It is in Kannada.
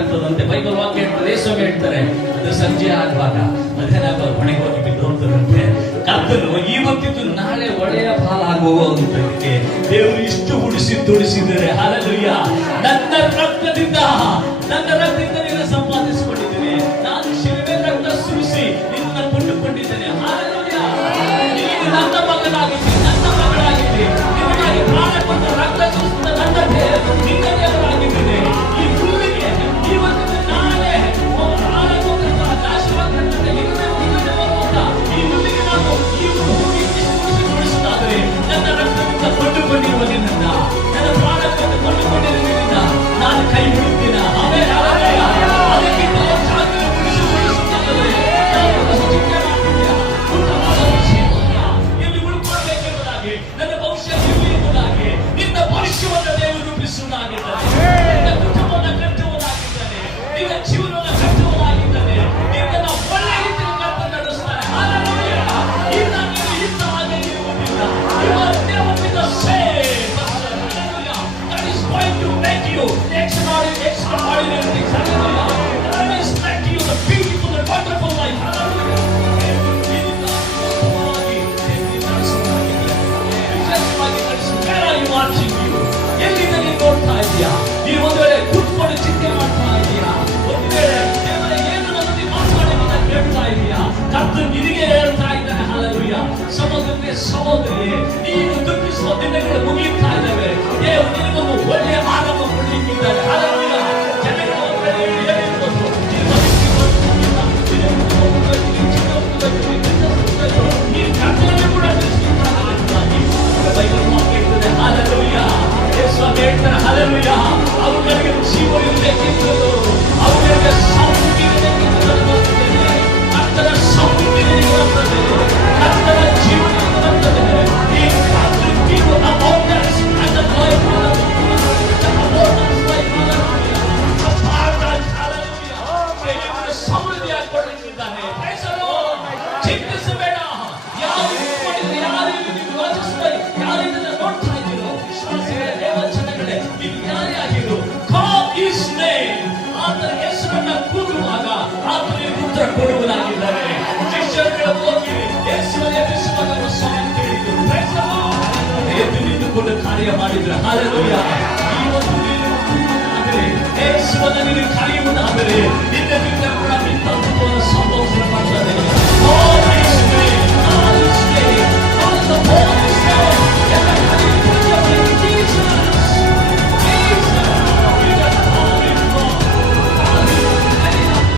ಆಗ್ತದಂತೆ. ಬೈಬಲ್ ವಾಕ್ಯ ಹೇಳ್ತಾರೆ, ಯೇಸುವೆ ಹೇಳ್ತಾರೆ, ಅದು ಸಂಜೆ ಆಗುವಾಗ ಅದೇನಾಗ ಮನೆಗೆ ಹೋಗಿ ಬಿದ್ದೋಗ್ತದಂತೆ. ಕರ್ತನು ಇವತ್ತಿದ್ದು ನಾಳೆ ಒಳ್ಳೆಯ ಪಾಲಾಗುವುದಕ್ಕೆ ದೇವರು ಇಷ್ಟು ಉಳಿಸಿ ತುಳಿಸಿದ್ದಾರೆ. ಹಲ್ಲೆಲೂಯಾ. ನನ್ನ ರಕ್ತದಿಂದ ನಿನ್ನ ಸಂಪಾದಿಸಿಕೊಂಡಿದ್ದೇನೆ. ನಾನು ಶಿಲುಬೆ ರಕ್ತ ಸುರಿಸಿ ನಿನ್ನ ಕೊಂಡುಕೊಂಡಿದ್ದೇನೆ. ಹಲ್ಲೆಲೂಯಾ. ನೀನು ನನ್ನ ಮಗನಾಗಿದ್ದಿ, ನನ್ನ ಮಗಳಾಗಿದ್ದಿ. ನಿನಗಾಗಿ ಪ್ರಾಣ ಕೊಟ್ಟ ರಕ್ತ ಸುರಿಸಿದ ನನ್ನ ದೇವರು ನಿನ್ನ ದೇವರಾಗಿದ್ದೇನೆ. ಈ ಹುಲ್ಲಿಗೆ ಇವತ್ತಿನ ನಾಳೆ ಈ ಹುಲ್ಲಿಗೆ ನಾನು ಈ ಉಳಿಸುತ್ತಾದರೆ ನನ್ನ ರಕ್ತದಿಂದ ಕೊಂಡುಕೊಂಡಿರುವ ನಿನ್ನ ನನ್ನ ಪ್ರಾಣ ಕೊಟ್ಟು ಕೊಂಡುಕೊಂಡಿರುವುದರಿಂದ ನಾನು ಕೈ ಬಿಡುತ್ತೀನ. ಆಮೇಲೆ ಅದಕ್ಕಿಂತ ಹೆಚ್ಚಾಗಿ ಉಳಿಸುತ್ತಾದರೆ ಇಲ್ಲಿ ಉಳ್ಕೊಳ್ಬೇಕೆಂಬುದಾಗಿ ನನ್ನ ಭವಿಷ್ಯ ಎಂಬುದಾಗಿ ನಿನ್ನ ಭವಿಷ್ಯವನ್ನು ದೇವರು ರೂಪಿಸುವುದಾಗಿದ್ದಾನೆ. ನಿನ್ನ ಕುಟುಂಬವನ್ನು ಕಟ್ಟುವುದಾಗಿದ್ದಾನೆ. ನಿನ್ನ ಜೀವನವನ್ನು ಕಟ್ಟುವುದಾಗಿದ್ದಾನೆ. ನಿನ್ನನ್ನು ಒಳ್ಳೆ ರೀತಿಯಲ್ಲಿ ಕಟ್ಟು ನಡೆಸ್ತಾನೆ. ಹಲ್ಲೆಲೂಯಾ. ಇನ್ನ ನೀನು ಇದ್ದ ಹಾಗೆ ಇರುವುದಿಲ್ಲ. You are never been the same. Hallelujah. That is going to make you extraordinary things. Hallelujah. That is make you the beautiful and wonderful life. Hallelujah. Where are you watching you? ಎಲ್ಲಿಂದ ನೀನು ನೋಡ್ತಾ ಇದೀಯಾ? ನೀವು ಒಂದು ವೇಳೆ ಕೂತ್ಕೊಂಡು ಚಿಂತೆ ಮಾಡ್ತಾ ಇದೀಯಾ? ಒಂದು ವೇಳೆ ದೇವರ ಏನು ನನ್ನಲ್ಲಿ ಮಾತಾಡಿದ ಕೇಳ್ತಾ ಇದೀಯಾ? ಕರ್ತನು ನಿನಗೆ ಹೇಳ್ತಾ ಇದ್ದಾನೆ. ಹಲ್ಲೆಲೂಯಾ. ಸಹೋದರಿ, ನೀನು ದುಃಖಿಸುವ ದಿನಗಳು ಮುಗಿಯುತ್ತಾ ಇದ್ದಾವೆ. ದೇವರು ನಿನಗೊಂದು ಒಳ್ಳೆಯ ಆರಂಭ ಕೊಡಲಿಕ್ಕಿದ್ದಾರೆ. ಹಲ್ಲೆಲೂಯಾ. ಜನಗಳ ಹೇಳಿರ್ಬೋದು, ನೀನು ಕರ್ತನನ್ನು ಕೂಡ ಬೈಬಲ್ ವಾಕ್ಯ ಹೇಳ್ತದೆ. ಹಲ್ಲೆಲೂಯಾ. ಯೇಸು ಹೇಳ್ತಾರೆ, ಹಲ್ಲೆಲೂಯಾ. ಅವುಗಳಿಗೆ ಜೀವ ಇರಬೇಕೆಂದು, ಅವುಗಳಿಗೆ ಸಮೃದ್ಧಿ ಇರಬೇಕೆಂದು ಕರ್ತನ ಸಮೃದ್ಧಿ ಬರ್ತದೆ. ಕರ್ತನ ಜೀವನ ಬರ್ತದೆ. ಈ ಕರ್ತನ ಜೀವ abundance and the life of the abundance life. Hallelujah. ಸಮೃದ್ಧಿಯಾಗಿ ಕೊಡಲಿಕ್ಕಿದ್ದಾನೆ. ಚಿಂತಿಸಬೇಡ. ಯಾರು ಮಾಡಿದ್ರೆ, ಯಾರು ಯೋಚಿಸಿದ್ರೆ, ಯಾರಿಂದ ನೋಡ್ತಾ ಇದ್ದೀರೋ ವಿಶ್ವಾಸಿಗಳೇ, ದೇವಜನಗಳೇ, ನೀವು ಯಾರೇ ಆಗಿರು, call his name. ಆತನ ಹೆಸರನ್ನ ಕೂಗುವಾಗ ಆತನಿಗೆ ಉತ್ತರ ಕೊಡುವುದಾಗಿದ್ದಾರೆ. ಶಿಷ್ಯರುಗಳು ಹೋಗಿ ಯೇಸುವಿನ ಎಬ್ಬಿಸುವಾಗ ಸ್ವಾಮಿ ಕೇಳಿದ್ರು. ಎದ್ದು ನಿಂತುಕೊಂಡು ಕಾರ್ಯ ಮಾಡಿದ್ರು. ಹಲ್ಲೆಲೂಯಾ. ಈ ಒಂದು ಯೇಸುವನ್ನು ನೀನು ಕರೆಯುವುದಾದರೆ ನಿನ್ನ ಕೂಡ